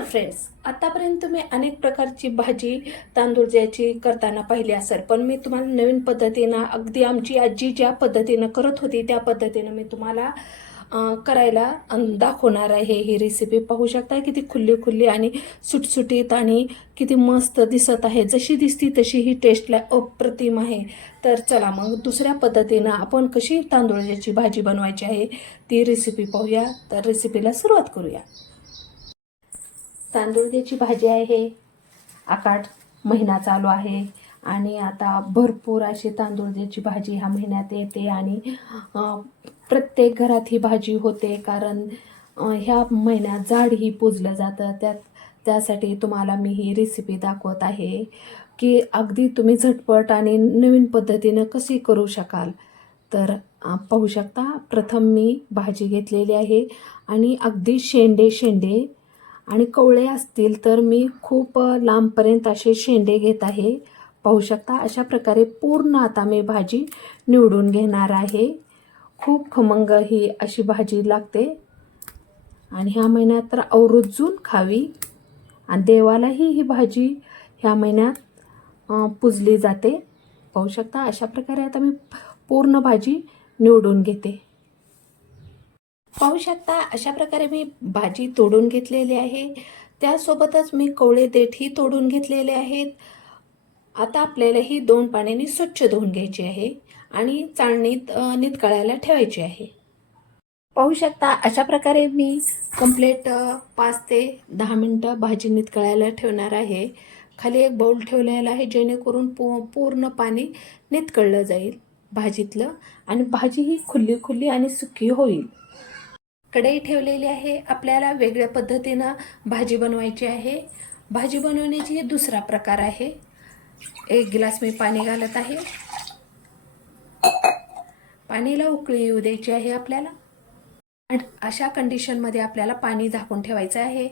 Hello friends आतापर्यंत तुम्ही अनेक प्रकारची भाजी तांदूळ ज्याची करताना पाहिली असेल पण मी तुम्हाला नवीन पद्धतीनं अगदी आमची आजी ज्या पद्धतीनं करत होती त्या पद्धतीनं मी तुम्हाला करायला दाखवणार आहे. ही रेसिपी पाहू शकता किती खुल्ली खुल्ली आणि सुटसुटीत आणि किती मस्त दिसत आहे. जशी दिसती तशी ही टेस्टला अप्रतिम आहे. तर चला मग दुसऱ्या पद्धतीनं आपण कशी तांदूळाची भाजी बनवायची आहे ती रेसिपी पाहूया. तर रेसिपीला सुरुवात करूया. तांदूळची भाजी आहे आकाट महिना चालू आहे आणि आता भरपूर अशी तांदूळची भाजी ह्या महिन्यात येते आणि प्रत्येक घरात ही भाजी होते कारण ह्या महिन्यात झाड ही पूजलं जातं. त्यात त्यासाठी तुम्हाला मी ही रेसिपी दाखवत आहे की अगदी तुम्ही झटपट आणि नवीन पद्धतीनं कशी करू शकाल. तर पाहू शकता प्रथम मी भाजी घेतलेली आहे आणि अगदी शेंडे शेंडे आणि कवळे असतील तर मी खूप लांबपर्यंत असे शेंडे घेत आहे. पाहू शकता अशा प्रकारे पूर्ण आता मी भाजी निवडून घेणार आहे. खूप खमंग ही अशी भाजी लागते. आणि ह्या महिन्यात तर आवर्जून खावी. आणि देवालाही ही भाजी ह्या महिन्यात पुजली जाते. पाहू शकता अशा प्रकारे आता मी पूर्ण भाजी निवडून घेते. पाहू शकता अशा प्रकारे मी भाजी तोडून घेतलेली आहे. त्यासोबतच मी कोवळे देठही तोडून घेतलेले आहेत. आता आपल्याला ही दोन पाण्याने स्वच्छ धुवून घ्यायची आहे आणि चाळणीत अ, नितकळायला ठेवायची आहे. पाहू शकता अशा प्रकारे मी कंप्लेट पाच ते दहा मिनटं भाजी नितकळायला ठेवणार आहे. खाली एक बाऊल ठेवलेला आहे जेणेकरून पू पूर्ण पाणी नितकळलं जाईल भाजीतलं आणि भाजी ही खुल्ली खुल्ली आणि सुकी होईल. कढई ठेवलेली आहे. आपल्याला वेगळ्या पद्धतीनं भाजी बनवायची आहे. भाजी बनवण्याची हे दुसरा प्रकार आहे. एक गिलास मी पाणी घालत आहे. पाणीला उकळी येऊ द्यायची आहे आपल्याला. आणि अशा कंडिशनमध्ये आपल्याला पाणी झाकून ठेवायचं आहे.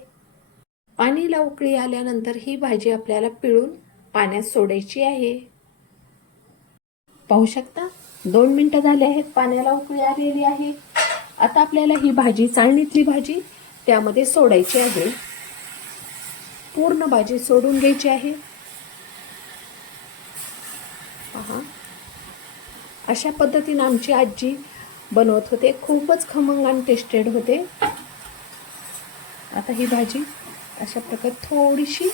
पाणीला उकळी आल्यानंतर ही भाजी आपल्याला पिळून पाण्यात सोडायची आहे. पाहू शकता? दोन मिनटं झाले आहेत पाण्याला उकळी आलेली आहे. आता आपल्याला ही भाजी चाळणीतली भाजी त्यामध्ये सोडायची आहे. पूर्ण भाजी सोडून घ्यायची आहे. पहा. अशा पद्धतीनं आमची आजी बनवत होते. खूपच खमंग आणि टेस्टेड होते. आता ही भाजी अशा प्रकारे थोडीशी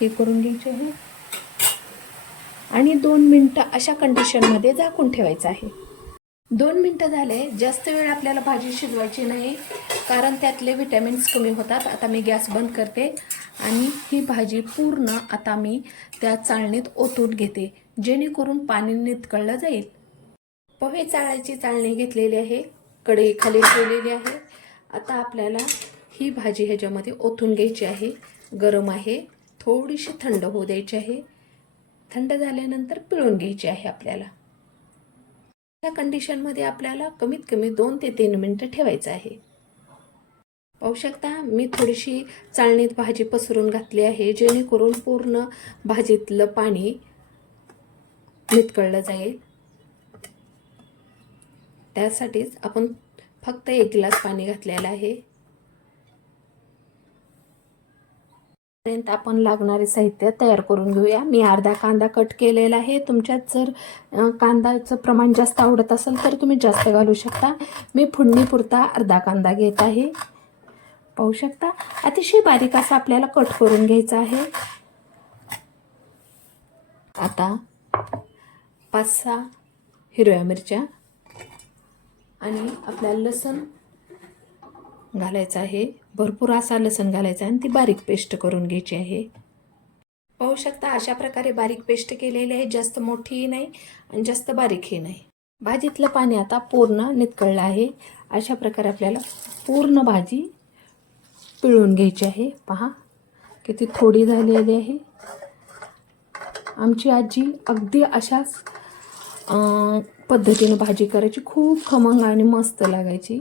हे करून घ्यायची आहे. आणि दोन मिनटं अशा कंडिशनमध्ये झाकून ठेवायचं आहे. दोन मिनटं झाले. जास्त वेळ आपल्याला भाजी शिजवायची नाही कारण त्यातले विटॅमिन्स कमी होतात. आता मी गॅस बंद करते आणि ही भाजी पूर्ण आता मी त्या चाळणीत ओतून घेते जेणेकरून पाणी नितकळलं जाईल. पोहे चाळायची चाळणी घेतलेली आहे कढई खाली ठेवलेली आहे. आता आपल्याला ही भाजी ह्याच्यामध्ये ओतून घ्यायची आहे. गरम आहे थोडीशी थंड होऊ द्यायची आहे. थंड झाल्यानंतर पिळून घ्यायची आहे आपल्याला. या कंडिशनमध्ये आपल्याला कमीत कमी दोन ते तीन मिनटं ठेवायचं आहे. पाहू शकता मी थोडीशी चाळणीत भाजी पसरून घातली आहे जेणेकरून पूर्ण भाजीतलं पाणी नितकळलं जाईल. त्यासाठीच आपण फक्त एक ग्लास पाणी घातलेलं आहे. पर्यंत आपण लागणारे साहित्य तयार करून घेऊया. मी अर्धा कांदा कट केलेला आहे. तुमच्यात जर कांदाचं कांद्याचं प्रमाण जास्त आवडत असेल तर तुम्ही जास्त घालू शकता. मी फुडणीपुरता अर्धा कांदा घेत आहे. पाहू शकता? अतिशय बारीक असा आपल्याला कट करून घ्यायचा आहे. आता पाच सहा हिरव्या मिरच्या आणि आपल्याला लसूण घालायचं आहे. भरपूर असा लसण घालायचा आणि ती बारीक पेस्ट करून घ्यायची आहे. पाहू शकता अशा प्रकारे बारीक पेस्ट केलेली आहे जास्त मोठीही नाही आणि जास्त बारीकही नाही. भाजीतलं पाणी आता पूर्ण नितकळलं आहे. अशा प्रकारे आपल्याला पूर्ण भाजी पिळून घ्यायची आहे. पहा किती थोडी झालेली आहे. आमची आजी अगदी अशाच पद्धतीनं भाजी करायची. खूप खमंग आणि मस्त लागायची.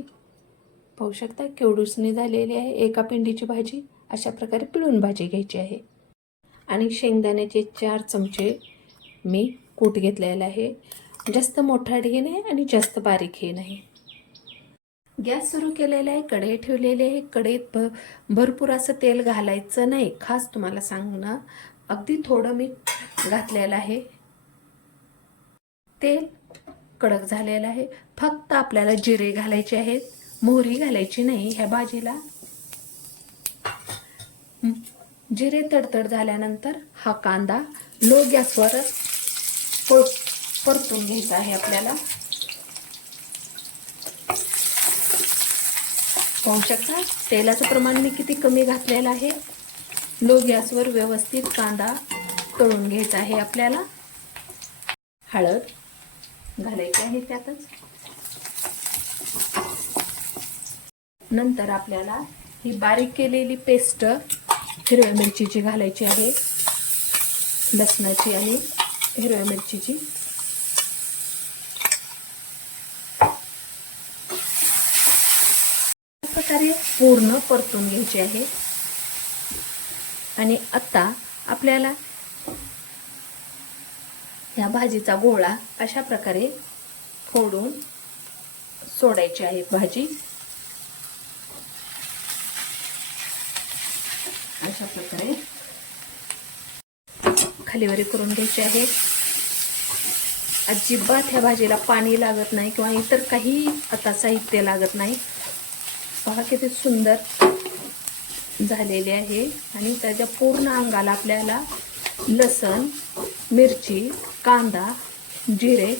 पाहू शकता केवडूसने झालेली आहे. एका पिंडीची भाजी अशा प्रकारे पिळून भाजी घ्यायची आहे. आणि शेंगदाण्याचे चार चमचे मी कूट घेतलेला आहे. जास्त मोठाही नाही आणि जास्त बारीकही नाही. गॅस सुरू केलेला आहे कढई ठेवलेली आहे. कढईत भ भरपूर असं तेल घालायचं नाही. खास तुम्हाला सांगणं अगदी थोडं मी घातलेलं आहे. तेल कडक झालेलं आहे. फक्त आपल्याला जिरे घालायचे आहेत. मोहरी घालायची नाही ह्या भाजीला. जिरे तडतड झाल्यानंतर हा कांदा लो गॅसवर पर परतून घ्यायचा आहे आपल्याला. पाहू शकता तेलाचं प्रमाण मी किती कमी घातलेलं आहे. लो गॅसवर व्यवस्थित कांदा तळून घ्यायचा आहे आपल्याला. हळद घालायची आहे त्यातच. नंतर आपल्याला ही बारीक केलेली पेस्ट हिरव्या मिरचीची घालायची आहे. लसणाची आणि हिरव्या मिरचीची. अशा प्रकारे पूर्ण परतून घ्यायची आहे. आणि आता आपल्याला या भाजीचा गोळा अशा प्रकारे फोडून सोडायची आहे भाजी अशा प्रकारे खालीवरी करून घ्यायची आहे. अजिबात ह्या भाजीला पाणी लागत नाही किंवा इतर काही आता साहित्य लागत नाही. पहा किती सुंदर झालेले आहे. आणि त्याच्या पूर्ण अंगाला आपल्याला लसण मिरची कांदा जिरे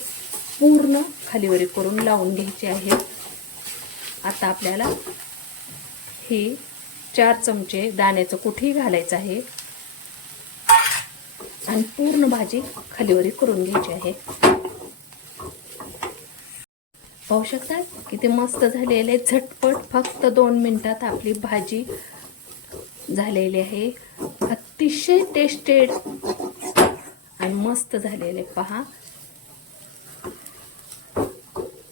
पूर्ण खालीवरी करून लावून घ्यायचे आहे. आता आपल्याला हे चार चमचे दाण्याचं कुठेही घालायचं आहे. आणि पूर्ण भाजी खालीवरी करून घ्यायची आहे. पाहू शकता किती मस्त झालेले झटपट फक्त दोन मिनटात आपली भाजी झालेली आहे. अतिशय टेस्टेड आणि मस्त झालेले पहा.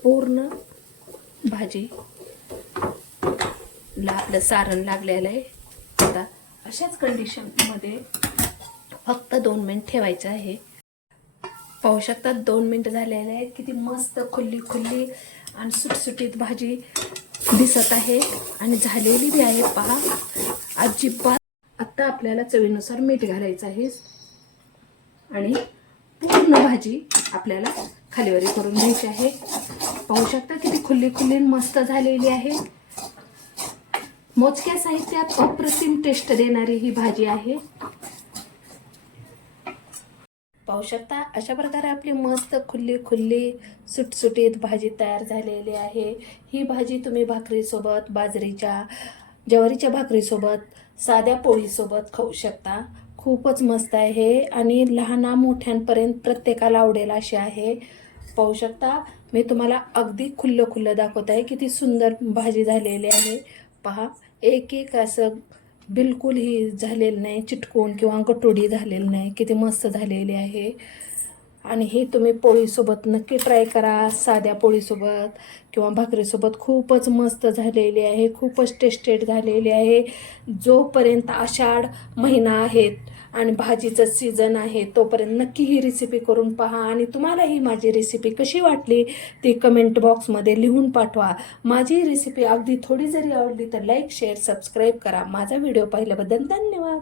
पूर्ण भाजी ला आपलं सारण लागलेलं आहे. आता अशाच कंडिशनमध्ये फक्त दोन मिनिट ठेवायचं आहे. पाहू शकतात दोन मिनिट झालेले आहेत. किती मस्त खुल्ली खुल्ली आणि सुटसुटीत भाजी दिसत आहे. आणि झालेली बी आहे पहा. अजिबात. आत्ता आपल्याला चवीनुसार मीठ घालायचं आहे. आणि पूर्ण भाजी आपल्याला खालीवरी करून घ्यायची आहे. पाहू शकता किती खुल्ली खुल्ली आणि मस्त झालेली आहे. मोजक्या साहित्यात अप्रतिम टेस्ट देणारी ही भाजी आहे. पाहू शकता. अशा प्रकारे आपली मस्त खुल्ली खुल्ली सुटसुटीत भाजी तयार झालेली आहे. ही भाजी तुम्ही भाकरीसोबत बाजरीच्या ज्वारीच्या भाकरीसोबत साध्या पोळीसोबत खाऊ शकता. खूपच मस्त आहे आणि लहाना मोठ्यांपर्यंत प्रत्येकाला आवडेल अशी आहे. पाहू शकता. मी तुम्हाला अगदी खुल्लं खुल्लं दाखवत आहे. किती सुंदर भाजी झालेली आहे. पहा. एक एक असं बिलकुल ही झालेलं नाही चिटकून किंवा गटोडी झालेलं नाही किती मस्त झालेली आहे. आणि हे तुम्ही पोळीसोबत नक्की ट्राय करा साध्या पोळीसोबत किंवा भाकरीसोबत. खूपच मस्त झालेली आहे खूपच टेस्टेड झालेली आहे. जोपर्यंत आषाढ महिना आहेत आणि भाजीचं सीझन आहे तोपर्यंत नक्की ही रेसिपी करून पहा. आणि तुम्हाला ही माझी रेसिपी कशी वाटली ती कमेंट बॉक्समध्ये लिहून पाठवा. माझी रेसिपी अगदी थोडी जरी आवडली तर लाईक शेअर सबस्क्राईब करा. माझा व्हिडिओ पाहिल्याबद्दल धन्यवाद.